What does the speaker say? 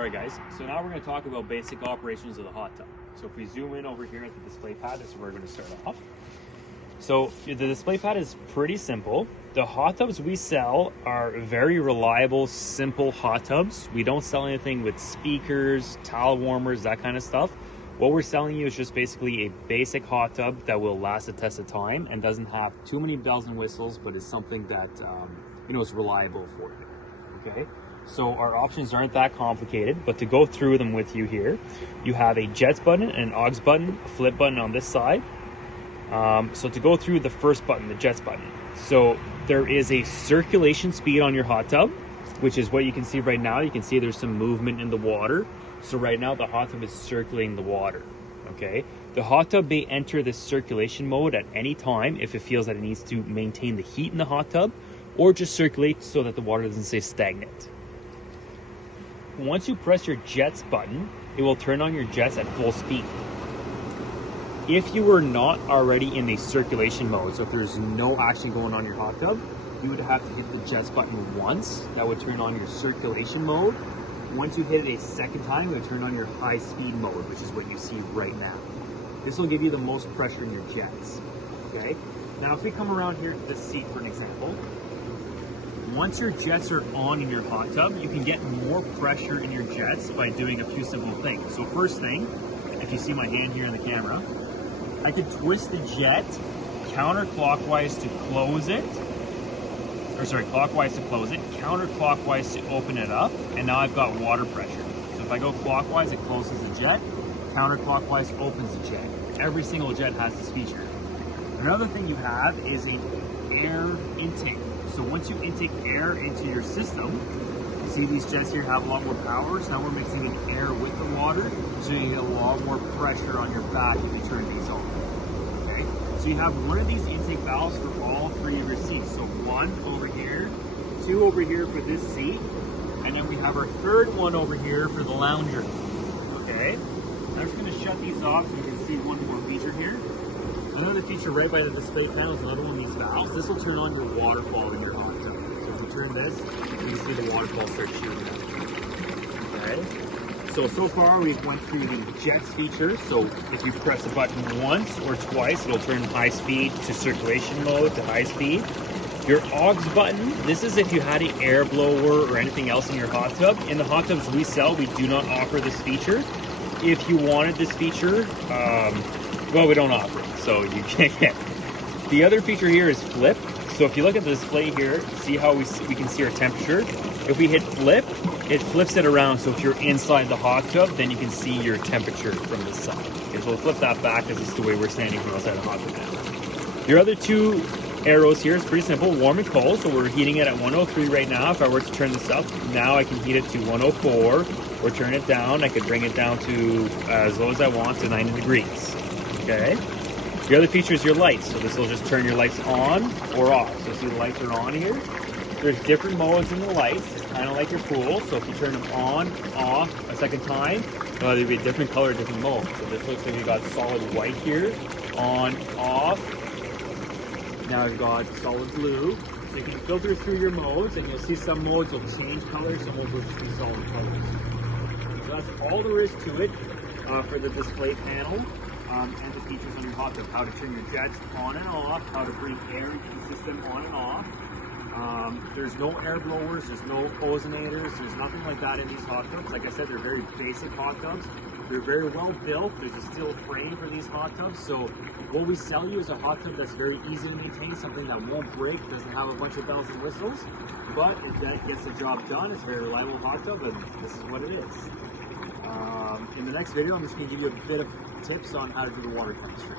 Alright guys, so now we're going to talk about basic operations of the hot tub. So if we zoom in over here at the display pad, this is where we're going to start off. So the display pad is pretty simple. The hot tubs we sell are very reliable, simple hot tubs. We don't sell anything with speakers, towel warmers, that kind of stuff. What we're selling you is just basically a basic hot tub that will last the test of time and doesn't have too many bells and whistles, but is something that is reliable for you. Okay. So our options aren't that complicated, but to go through them with you here, you have a jets button and an aux button, a flip button on this side. So to go through the first button, the jets button. So there is a circulation speed on your hot tub, which is what you can see right now. You can see there's some movement in the water. So right now the hot tub is circulating the water, okay? The hot tub may enter this circulation mode at any time if it feels that it needs to maintain the heat in the hot tub or just circulate so that the water doesn't stay stagnant. Once you press your jets button, it will turn on your jets at full speed. If you were not already in the circulation mode, so if there's no action going on in your hot tub, you would have to hit the jets button once. That would turn on your circulation mode. Once you hit it a second time, it would turn on your high speed mode, which is what you see right now. This will give you the most pressure in your jets, okay? Now if we come around here to this seat for an example, once your jets are on in your hot tub, you can get more pressure in your jets by doing a few simple things. So first thing, if you see my hand here in the camera, I could twist the jet counterclockwise to close it, clockwise to close it, counterclockwise to open it up, and now I've got water pressure. So if I go clockwise, it closes the jet, counterclockwise opens the jet. Every single jet has this feature. Another thing you have is an air intake. So once you intake air into your system, you see these jets here have a lot more power, so now we're mixing in air with the water, so you get a lot more pressure on your back if you turn these on. Okay? So you have one of these intake valves for all three of your seats. So one over here, two over here for this seat, and then we have our third one over here for the lounger. Okay? I'm just going to shut these off so you can see one more feature here. Another feature right by the display panel is another one of these valves. This will turn on your waterfall in your hot tub. So if you turn this, you can see the waterfall start shooting out. Okay? So far we've went through the jets feature. So if you press the button once or twice, it'll turn high speed to circulation mode to high speed. Your aux button, this is if you had an air blower or anything else in your hot tub. In the hot tubs we sell, we do not offer this feature. If you wanted this feature, well, we don't offer it, so you can't get it. The other feature here is flip. So if you look at the display here, see how we can see our temperature. If we hit flip, it flips it around. So if you're inside the hot tub, then you can see your temperature from the side. Okay, so we'll flip that back because it's the way we're standing from outside the hot tub now. Your other two arrows here is pretty simple, warm and cold. So we're heating it at 103 right now. If I were to turn this up, now I can heat it to 104 or turn it down. I could bring it down to as low as I want to 90 degrees. Okay. The other feature is your lights. So this will just turn your lights on or off. So see the lights are on here. There's different modes in the lights. It's kind of like your pool. So if you turn them on, off a second time, there'll be a different color, different mode. So this looks like you got solid white here, on, off. Now you've got solid blue. So you can filter through your modes, and you'll see some modes will change colors, some modes will just be solid colors. So that's all there is to it for the display panel. And the features on your hot tub, how to turn your jets on and off, how to bring air into the system on and off. There's no air blowers, there's no ozonators, there's nothing like that in these hot tubs. Like I said, they're very basic hot tubs. They're very well built. There's a steel frame for these hot tubs. So what we sell you is a hot tub that's very easy to maintain, something that won't break, doesn't have a bunch of bells and whistles, but if that gets the job done, it's a very reliable hot tub, and this is what it is. In the next video, I'm just going to give you a bit of tips on how to do the water chemistry.